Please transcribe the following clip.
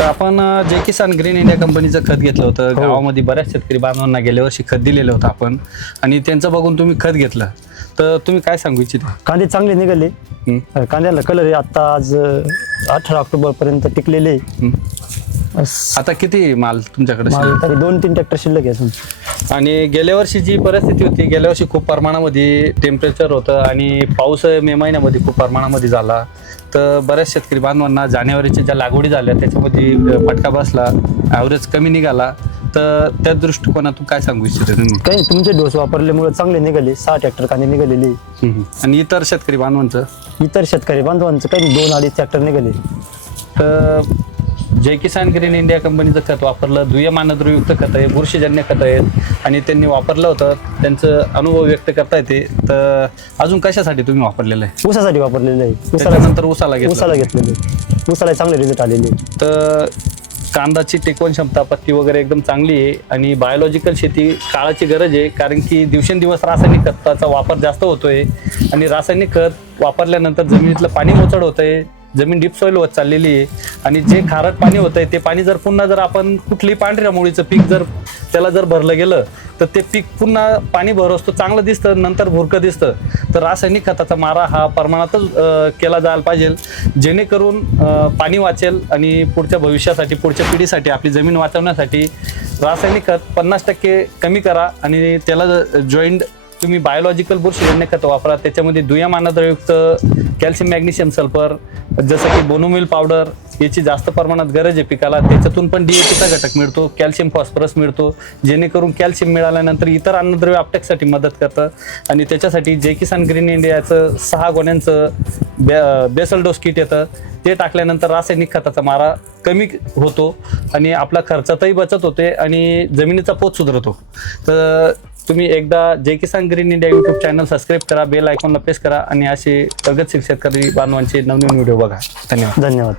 तर आपण अं, जय किसान green India कंपनीचं खत घेतलं होतं हो. गावामध्ये बऱ्याच शेतकरी बांधवांना गेल्या वर्षी खत दिलेलं होतं आपण आणि त्यांचं बघून तुम्ही खत घेतलं तर तुम्ही काय सांगू इच्छिता कांदे चांगले निघाले हं? अ, कांद्याला कलर आहे आता आज अठरा ऑक्टोबर पर्यंत टिकलेले आहे. हं? आता किती माल तुमच्याकडे तरी दोन तीन ट्रॅक्टर शिल्लक आहे अजून आणि गेल्या वर्षी जी परिस्थिती होती गेल्या वर्षी खूप प्रमाणामध्ये टेम्परेचर होतं आणि पाऊस मे महिन्यामध्ये खूप प्रमाणामध्ये झाला तर बऱ्याच शेतकरी बांधवांना जानेवारीच्या ज्या लागवडी झाल्या त्याच्यामध्ये फटका बसला ॲव्हरेज कमी निघाला. तर त्या दृष्टिकोनातून काय सांगू इच्छिता तुम्ही? काही तुमचे डोस वापरल्यामुळे चांगले निघाले सहा ट्रॅक्टर कांदे निघालेले. आणि इतर शेतकरी बांधवांचं? इतर शेतकरी बांधवांचं काही दोन अडीच ट्रॅक्टर निघाले. तर जय किसान ग्रीन इंडिया कंपनीचं खत वापरलं दुय्यम अनद्रवयुक्त खत आहे बुरशीजन्य खत आहेत आणि त्यांनी वापरलं होतं त्यांचं अनुभव व्यक्त करता येते तर अजून कशासाठी तुम्ही वापरलेलं आहे ऊसासाठी वापरलेले आहे ऊसाला त्याच्यानंतर उसाला ऊसाला घेतलं घेतलेले आहे. ऊसाला चांगले रिझल्ट आलेले आहे. तर कांदाची टेकवण क्षमता पत्ती वगैरे एकदम चांगली आहे आणि बायोलॉजिकल शेती काळाची गरज आहे कारण की दिवसेंदिवस रासायनिक खताचा वापर जास्त होतोय आणि रासायनिक खत वापरल्यानंतर जमिनीतलं पाणी मोचड होतंय जमीन डीप सॉईल होत चाललेली आहे. आणि जे खारट पाणी होतंय ते पाणी जर पुन्हा जर आपण कुठलीही पांढऱ्या मुळीचं पीक जर त्याला जर भरलं गेलं तर ते पीक पुन्हा पाणी भरवतो चांगलं दिसतं नंतर भुरकं दिसतं. तर रासायनिक खताचा मारा हा प्रमाणातच केला जायला पाहिजे. जेणेकरून पाणी वाचेल आणि पुढच्या भविष्यासाठी पुढच्या पिढीसाठी आपली जमीन वाचवण्यासाठी रासायनिक खत पन्नास टक्के कमी करा आणि त्याला जॉईंट तुम्ही बायोलॉजिकल बुरशीजन्य खत वापरा. त्याच्यामध्ये दुय्यम अन्नद्रवयुक्त कॅल्शियम मॅग्नेशियम सल्फर जसं की बोनोमिल पावडर याची जास्त प्रमाणात गरज आहे पिकाला. त्याच्यातून पण डीएपीचा घटक मिळतो कॅल्शियम फॉस्फरस मिळतो. जेणेकरून कॅल्शियम मिळाल्यानंतर इतर अन्नद्रव्य आपटेकसाठी मदत करतं. आणि त्याच्यासाठी जे किसान ग्रीन इंडियाचं सहा गोण्यांचं बे बेसल डोस किट येतं. ते टाकल्यानंतर रासायनिक खताचा मारा कमी होतो आणि आपला खर्चातही बचत होते आणि जमिनीचा पोत सुधारतो. तर तुम्ही एकदा जे Kisan green India YouTube channel subscribe करा बेल आयकॉनला प्रेस करा आणि असे प्रगतशील शेतकरी बांधवांचे नवनवीन व्हिडिओ बघा. धन्यवाद. धन्यवाद.